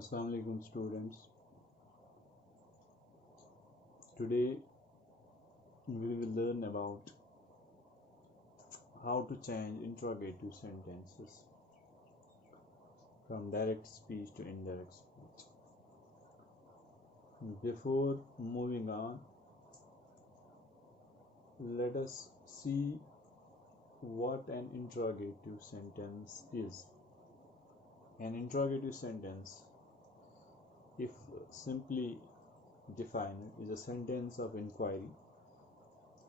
Assalamu alaikum students. Today we will learn about how to change interrogative sentences from direct speech to indirect speech. Before moving on, let us see what an interrogative sentence is. An interrogative sentence, if simply defined, is a sentence of inquiry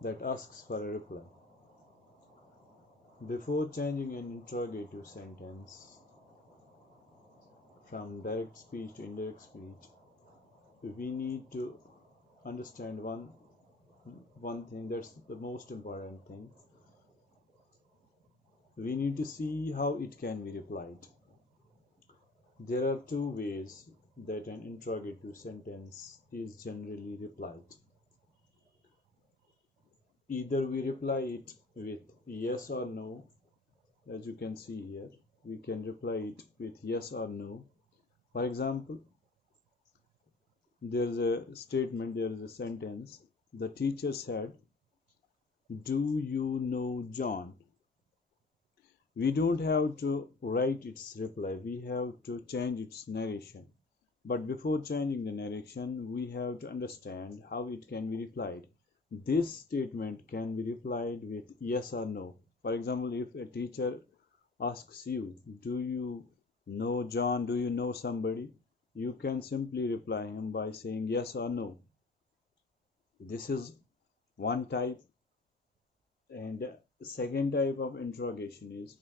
that asks for a reply. Before changing an interrogative sentence from direct speech to indirect speech, we need to understand one thing. That's the most important thing. We need to see how it can be replied. There are two ways that an interrogative sentence is generally replied. Either we reply it with yes or no. As you can see here, we can reply it with yes or no. For example, there is a statement, there is a sentence. The teacher said, "Do you know John?" We don't have to write its reply, we have to change its narration. But before changing the narration, we have to understand how it can be replied. This statement can be replied with yes or no. For example, if a teacher asks you, "Do you know John? Do you know somebody?" You can simply reply him by saying yes or no. This is one type. And the second type of interrogation is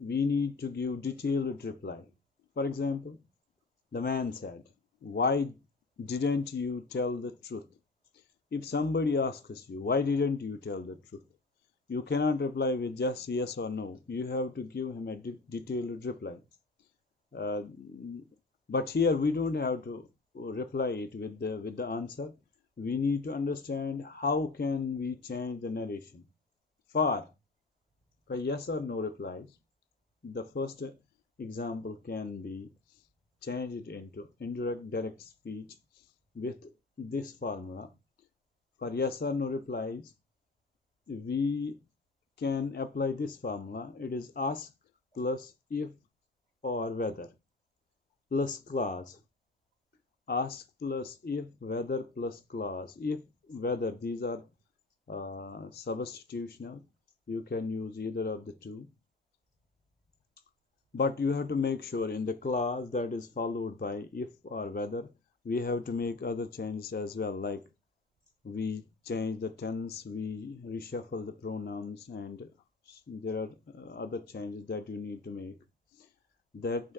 we need to give detailed reply. For example, the man said, "Why didn't you tell the truth?" If somebody asks you, "Why didn't you tell the truth?" you cannot reply with just yes or no. You have to give him a detailed reply. But here we don't have to reply it with the answer. We need to understand how can we change the narration. For yes or no replies, the first example can be changed into indirect direct speech with this formula. For yes or no replies, we can apply this formula. It is ask plus if or whether plus clause. Ask plus if, whether plus clause. If, whether, these are substitutional. You can use either of the two. But you have to make sure in the clause that is followed by if or whether, we have to make other changes as well, like we change the tense, we reshuffle the pronouns, and there are other changes that you need to make. That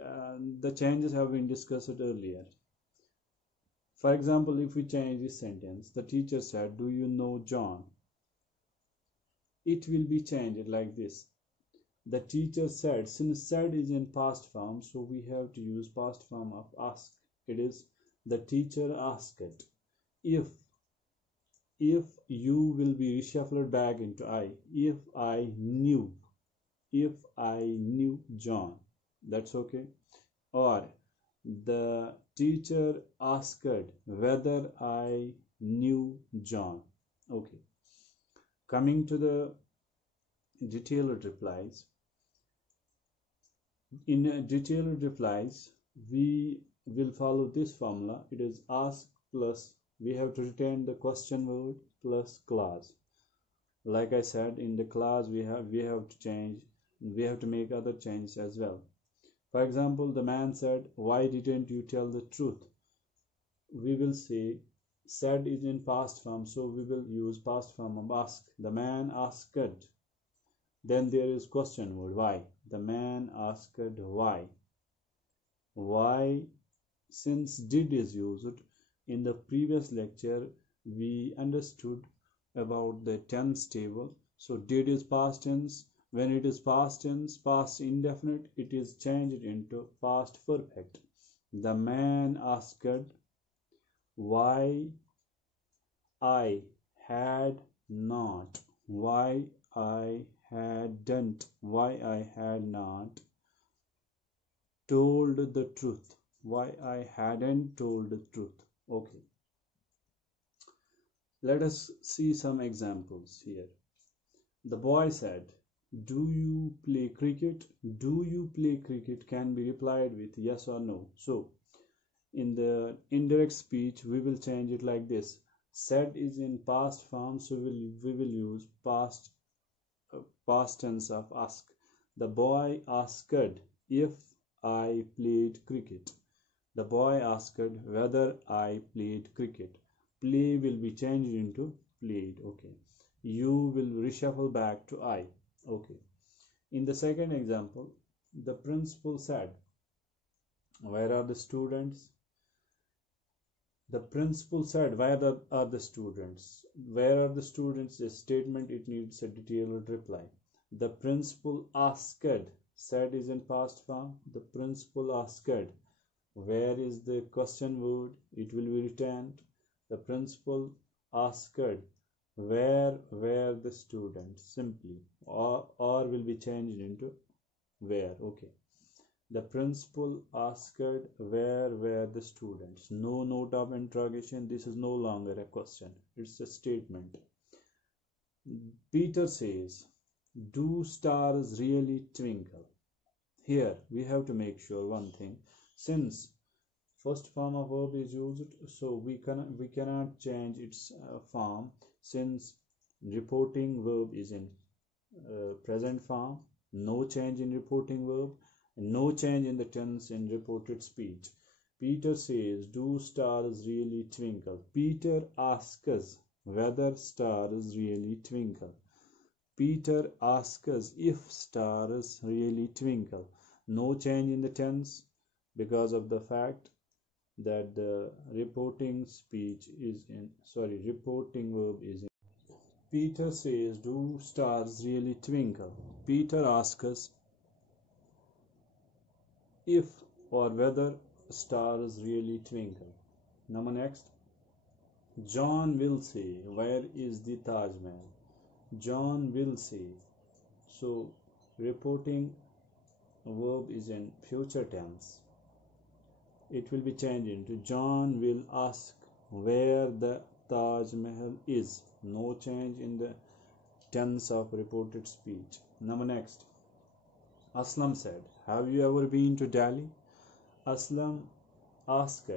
the changes have been discussed earlier. For example, if we change this sentence, the teacher said, "Do you know John?" It will be changed like this. The teacher said. Since said is in past form, so we have to use past form of ask. It is the teacher asked. If you will be reshuffled back into I. If I knew John, that's okay. Or the teacher asked whether I knew John. Okay. Coming to the detailed replies. In detailed replies, we will follow this formula. It is ask plus, we have to retain the question word plus clause. Like I said, in the clause we have to make other changes as well. For example, the man said, "Why didn't you tell the truth?" We will say said is in past form, so we will use past form of ask. The man asked. Then there is question word why. The man asked why. Why, since did is used. In the previous lecture we understood about the tense table. So did is past tense. When it is past tense, past indefinite, it is changed into past perfect. The man asked why I had not, why I hadn't, why I had not told the truth. why I hadn't told the truth. Okay, let us see some examples here. The boy said, "Do you play cricket?" Do you play cricket can be replied with yes or no. So, in the indirect speech, we will change it like this. Said is in past form, so we will use past tense of ask. The boy asked if I played cricket. The boy asked whether I played cricket. Play will be changed into played. Okay. You will reshuffle back to I. Okay. In the second example, the principal said, "Where are the students?" The principal said, "Where are the students?" Where are the students is statement, it needs a detailed reply. The principal asked, said is in past form. The principal asked, where is the question word? It will be returned. The principal asked, where were the students? Simply, or will be changed into where. Okay. The principal asked, where were the students? No note of interrogation. This is no longer a question. It's a statement. Peter says, "Do stars really twinkle?" Here we have to make sure one thing. Since first form of verb is used, so we cannot change its form, since reporting verb is in present form. No change in reporting verb, no change in the tense in reported speech. Peter says, "Do stars really twinkle?" Peter asks whether stars really twinkle. Peter asks if stars really twinkle. No change in the tense because of the fact that the reporting verb is in. Peter says, "Do stars really twinkle?" Peter asks if or whether stars really twinkle. Number next, John will say, "Where is the Taj Mahal?" John will say. So reporting verb is in future tense. It will be changed into John will ask where the Taj Mahal is. No change in the tense of reported speech. Number next, Aslam said, "Have you ever been to Delhi?" Aslam asked,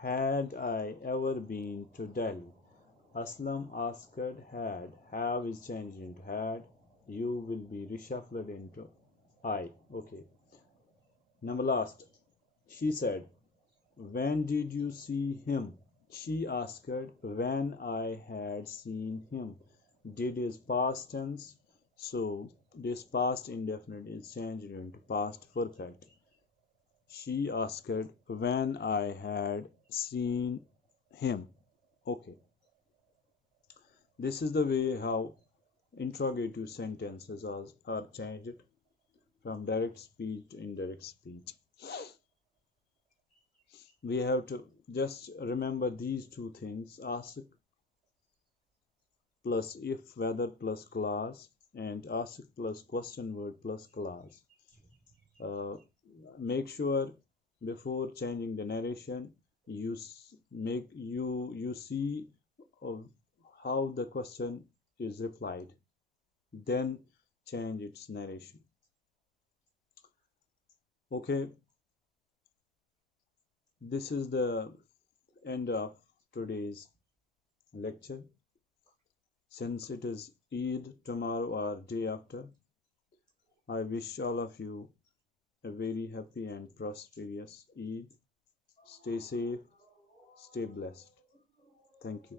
"Had I ever been to Delhi?" Aslam asked had. Have is changed into had. You will be reshuffled into I. Okay. Number last, she said, "When did you see him?" She asked when I had seen him. Did is past tense, so this past indefinite is changed into past perfect. She asked when I had seen him. Okay. This is the way how interrogative sentences are changed from direct speech to indirect speech. We have to just remember these two things: ask plus if, whether plus clause, and ask plus question word plus clause. Make sure before changing the narration you see how the question is replied, then change its narration. Okay, this is the end of today's lecture. Since it is Eid tomorrow or day after, I wish all of you a very happy and prosperous Eid. Stay safe, stay blessed. Thank you.